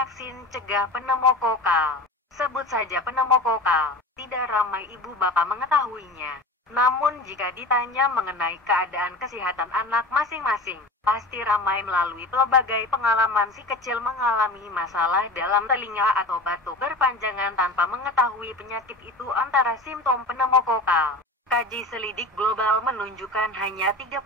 Vaksin cegah pneumokokal. Sebut saja pneumokokal. Tidak ramai ibu bapak mengetahuinya. Namun jika ditanya mengenai keadaan kesehatan anak masing-masing, pasti ramai melalui berbagai pengalaman si kecil mengalami masalah dalam telinga atau batuk berpanjangan tanpa mengetahui penyakit itu antara simptom pneumokokal. Kaji selidik global menunjukkan hanya 30%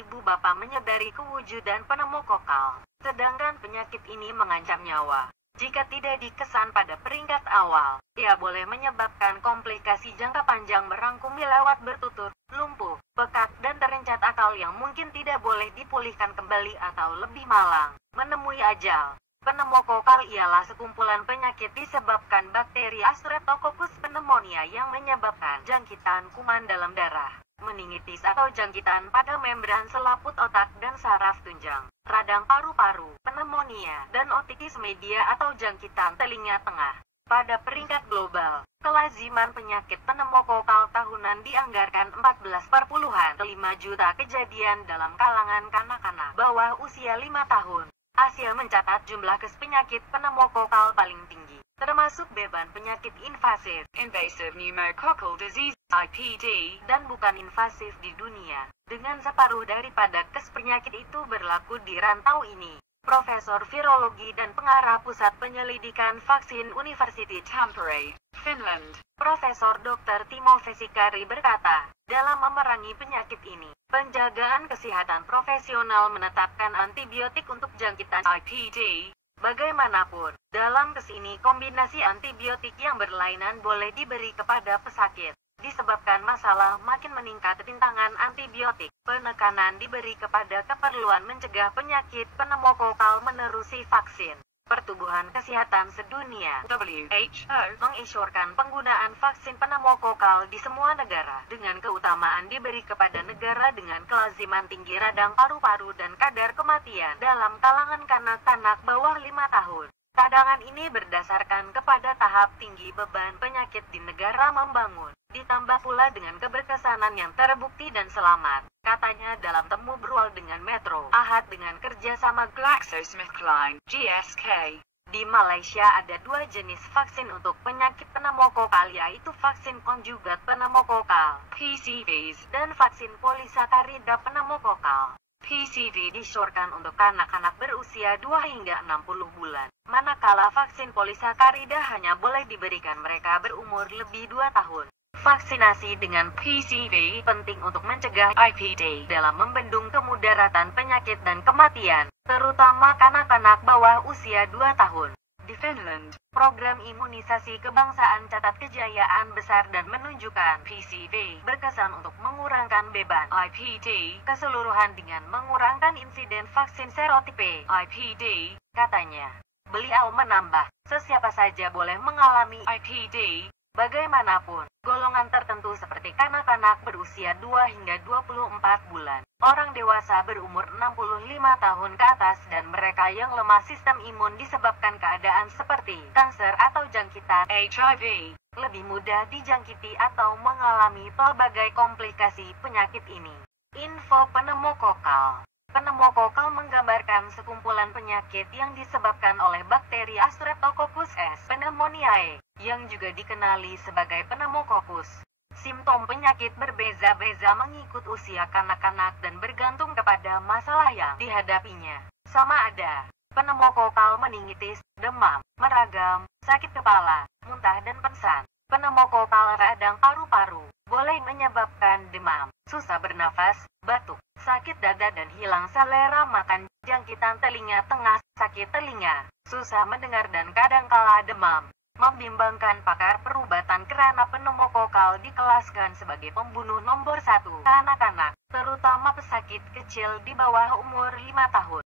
ibu bapak menyadari kewujudan pneumokokal, sedangkan penyakit ini mengancam nyawa. Jika tidak dikesan pada peringkat awal, ia boleh menyebabkan komplikasi jangka panjang merangkumi lewat bertutur, lumpuh, pekat, dan terencat akal yang mungkin tidak boleh dipulihkan kembali atau lebih malang, menemui ajal. Pneumokokal ialah sekumpulan penyakit disebabkan bakteri Streptococcus pneumonia yang menyebabkan jangkitan kuman dalam darah, meningitis atau jangkitan pada membran selaput otak dan saraf tunjang, radang paru-paru, pneumonia, dan otitis media atau jangkitan telinga tengah. Pada peringkat global, kelaziman penyakit pneumokokal tahunan dianggarkan 14,5 juta kejadian dalam kalangan kanak-kanak bawah usia 5 tahun. Asia mencatat jumlah kes penyakit pneumokokal paling tinggi, termasuk beban penyakit invasif, invasive pneumococcal disease, IPD, dan bukan invasif di dunia. Dengan separuh daripada kes penyakit itu berlaku di rantau ini. Profesor Virologi dan Pengarah Pusat Penyelidikan Vaksin University Tampere, Finland, Profesor Dr. Timo Vesikari berkata, dalam memerangi penyakit ini, penjagaan kesehatan profesional menetapkan antibiotik untuk jangkitan IPD. Bagaimanapun, dalam kes ini kombinasi antibiotik yang berlainan boleh diberi kepada pesakit. Disebabkan masalah makin meningkat rintangan antibiotik, penekanan diberi kepada keperluan mencegah penyakit pneumokokal menerusi vaksin. Pertubuhan Kesehatan Sedunia (WHO) mengisyorkan penggunaan vaksin pneumokokal di semua negara, dengan keutamaan diberi kepada negara dengan kelaziman tinggi radang paru-paru dan kadar kematian dalam kalangan kanak-kanak bawah 5 tahun. Cadangan ini berdasarkan kepada tahap tinggi beban penyakit di negara membangun, ditambah pula dengan keberkesanan yang terbukti dan selamat, katanya dalam temu berual dengan Metro Ahad dengan kerjasama GlaxoSmithKline, GSK. Di Malaysia ada 2 jenis vaksin untuk penyakit pneumokokal, yaitu vaksin konjugat pneumokokal, PCVs, dan vaksin polisakarida pneumokokal. PCV disyorkan untuk anak-anak berusia 2 hingga 60 bulan, manakala vaksin polisakarida hanya boleh diberikan mereka berumur lebih 2 tahun. Vaksinasi dengan PCV penting untuk mencegah IPD dalam membendung kemudaratan penyakit dan kematian, terutama kanak-kanak bawah usia 2 tahun. Di Finland, program imunisasi kebangsaan catat kejayaan besar dan menunjukkan PCV berkesan untuk mengurangkan beban IPD keseluruhan dengan mengurangkan insiden vaksin serotipe IPD, katanya. Beliau menambah, sesiapa saja boleh mengalami IPD, bagaimanapun, golongan tertentu seperti kanak-kanak berusia 2 hingga 24 bulan, orang dewasa berumur 65 tahun ke atas dan mereka yang lemah sistem imun disebabkan keadaan seperti kanker atau jangkitan HIV, lebih mudah dijangkiti atau mengalami pelbagai komplikasi penyakit ini. Info pneumokokal. Pneumokokal menggambarkan sekumpulan penyakit yang disebabkan oleh bakteri Streptococcus pneumoniae, yang juga dikenali sebagai pneumococcus. Simptom penyakit berbeza-beza mengikut usia kanak-kanak dan bergantung kepada masalah yang dihadapinya. Sama ada pneumokokal meningitis, demam, meragam, sakit kepala, muntah dan pingsan. Pneumokokal radang paru-paru boleh menyebabkan demam, susah bernafas, batuk, sakit dada dan hilang selera makan. Jangkitan telinga tengah, sakit telinga, susah mendengar dan kadangkala demam. Membimbangkan pakar perubatan karena pneumokokal dikelaskan sebagai pembunuh nomor 1 anak-anak, terutama pesakit kecil di bawah umur 5 tahun.